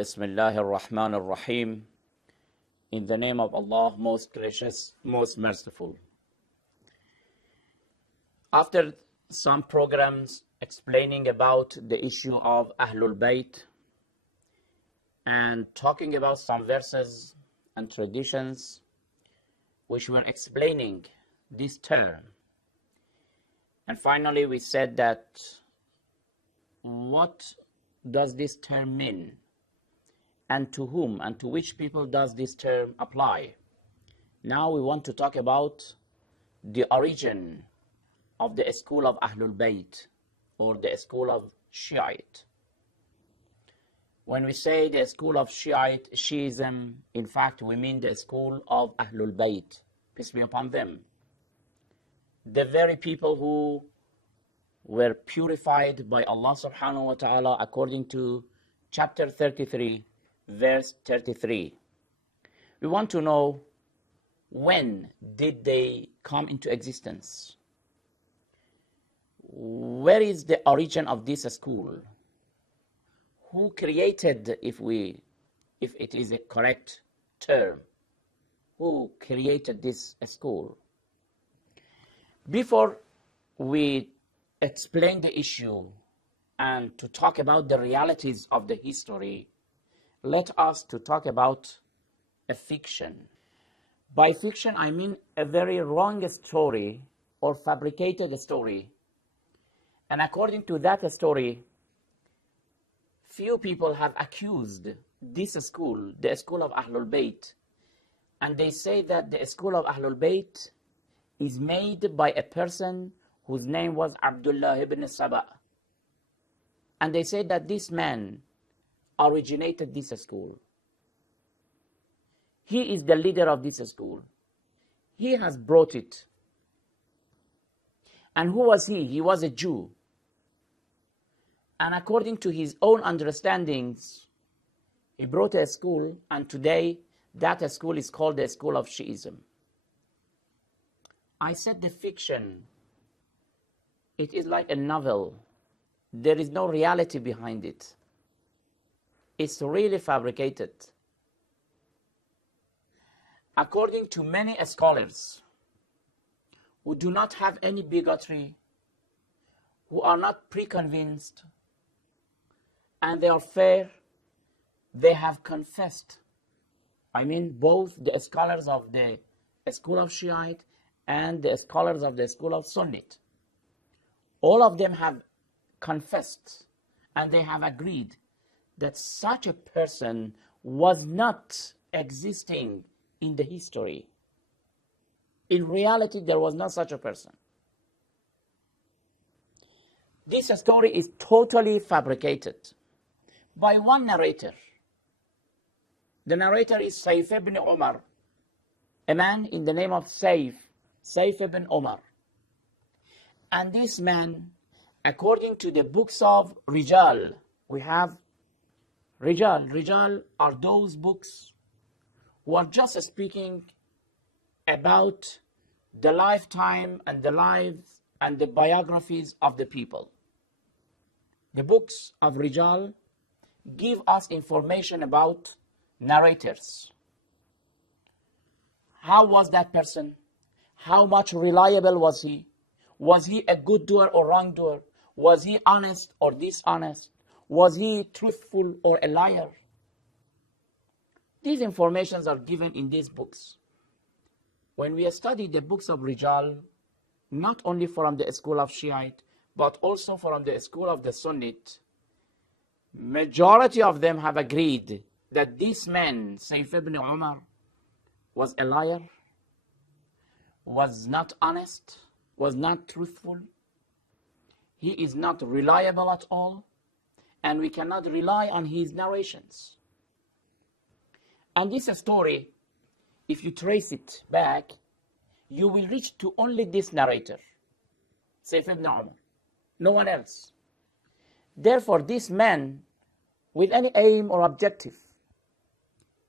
Bismillah ar-Rahman ar-Rahim. In the name of Allah, most gracious, most merciful. After some programs explaining about the issue of Ahlul Bayt and talking about some verses and traditions which were explaining this term, and finally we said that what does this term mean, and to whom and to which people does this term apply? Now we want to talk about the origin of the school of Ahlul Bayt or the school of Shiite. When we say the school of Shiism, in fact we mean the school of Ahlul Bayt, peace be upon them. The very people who were purified by Allah subhanahu wa ta'ala according to chapter 33, verse 33. We want to know, when did they come into existence? Where is the origin of this school? Who created, if it is a correct term, who created this school? Before we explain the issue and to talk about the realities of the history, let us to talk about a fiction. By fiction, I mean a very wrong story or fabricated story. And according to that story, few people have accused this school, the school of Ahlul Bayt, and they say that the school of Ahlul Bayt is made by a person whose name was Abdullah ibn Saba. And they say that this man originated this school. He is the leader of this school. He has brought it. And who was he? He was a Jew. And according to his own understandings, he brought a school, and today that school is called the school of Shiism. I said the fiction, it is like a novel. There is no reality behind it. It's really fabricated. According to many scholars who do not have any bigotry, who are not pre-convinced, and they are fair, they have confessed. I mean, both the scholars of the school of Shiite and the scholars of the school of Sunnite. All of them have confessed and they have agreed that such a person was not existing in the history. In reality, there was not such a person. This story is totally fabricated by one narrator. The narrator is Saif ibn Umar, a man in the name of Saif ibn Umar. And this man, according to the books of Rijal, we have Rijal. Rijal are those books who are just speaking about the lifetime and the lives and the biographies of the people. The books of Rijal give us information about narrators. How was that person? How much reliable was he? Was he a good doer or wrongdoer? Was he honest or dishonest? Was he truthful or a liar? These informations are given in these books. When we study the books of Rijal, not only from the school of Shiite, but also from the school of the Sunnite, majority of them have agreed that this man, Saif ibn Umar, was a liar, was not honest, was not truthful. He is not reliable at all, and we cannot rely on his narrations. And this story, if you trace it back, you will reach to only this narrator, Saif ibn Umar, no one else. Therefore, this man, with any aim or objective,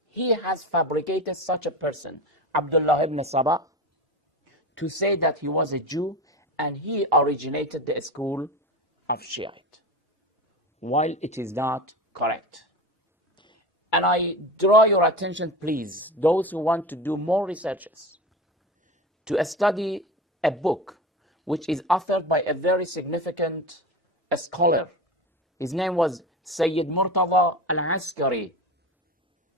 he has fabricated such a person, Abdullah ibn Saba, to say that he was a Jew and he originated the school of Shiite, while it is not correct. And I draw your attention, please, those who want to do more researches, to study a book which is authored by a very significant scholar. His name was Sayyid Murtada al-Askari.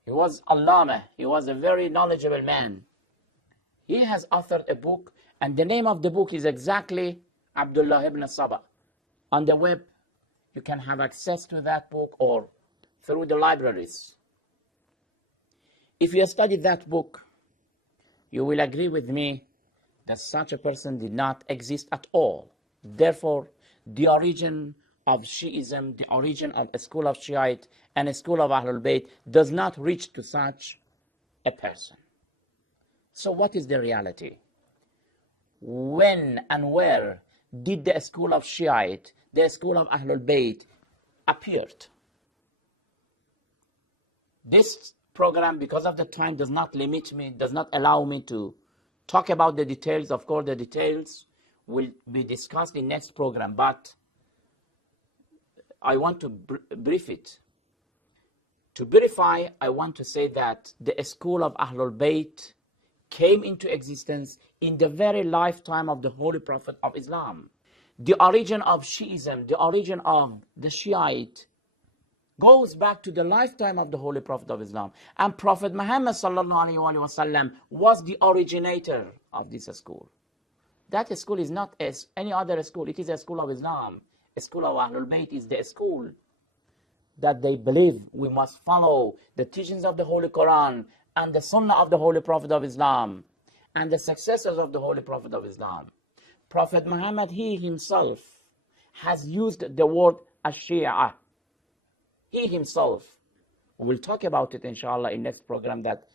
He was Allama. He was a very knowledgeable man. He has authored a book, and the name of the book is exactly Abdullah ibn Saba. On the web, you can have access to that book or through the libraries. If you study that book, you will agree with me that such a person did not exist at all. Therefore, the origin of Shiism, the origin of a school of Shiite and a school of Ahlul Bayt does not reach to such a person. So what is the reality? When and where did the school of Shiite, the school of Ahlul Bayt appeared? This program, because of the time, does not limit me, does not allow me to talk about the details. Of course, the details will be discussed in next program, but I want to brief it. To verify, I want to say that the school of Ahlul Bayt came into existence in the very lifetime of the Holy Prophet of Islam. The origin of Shiism, the origin of the Shiite, goes back to the lifetime of the Holy Prophet of Islam. And Prophet Muhammad sallallahu alaihi wasallam was the originator of this school. That school is not as any other school. It is a school of Islam. A school of Ahlul Bayt is the school that they believe we must follow the teachings of the Holy Quran and the Sunnah of the Holy Prophet of Islam and the successors of the Holy Prophet of Islam. Prophet Muhammad, he himself, has used the word Ash-Shia. He himself, we will talk about it inshallah in next program, that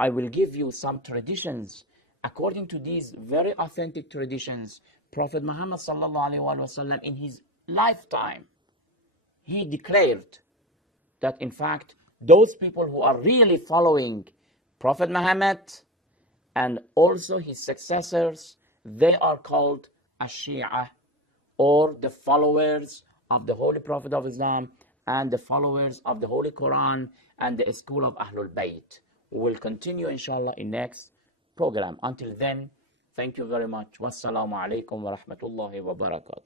I will give you some traditions. According to these very authentic traditions, Prophet Muhammad sallallahu alaihi wasallam in his lifetime, he declared that in fact those people who are really following Prophet Muhammad and also his successors, they are called Ash-Shia, or the followers of the Holy Prophet of Islam and the followers of the Holy Quran and the school of Ahlul Bayt. We will continue inshallah in next program. Until then, thank you very much. Wassalamu alaikum wa rahmatullahi wa barakatuh.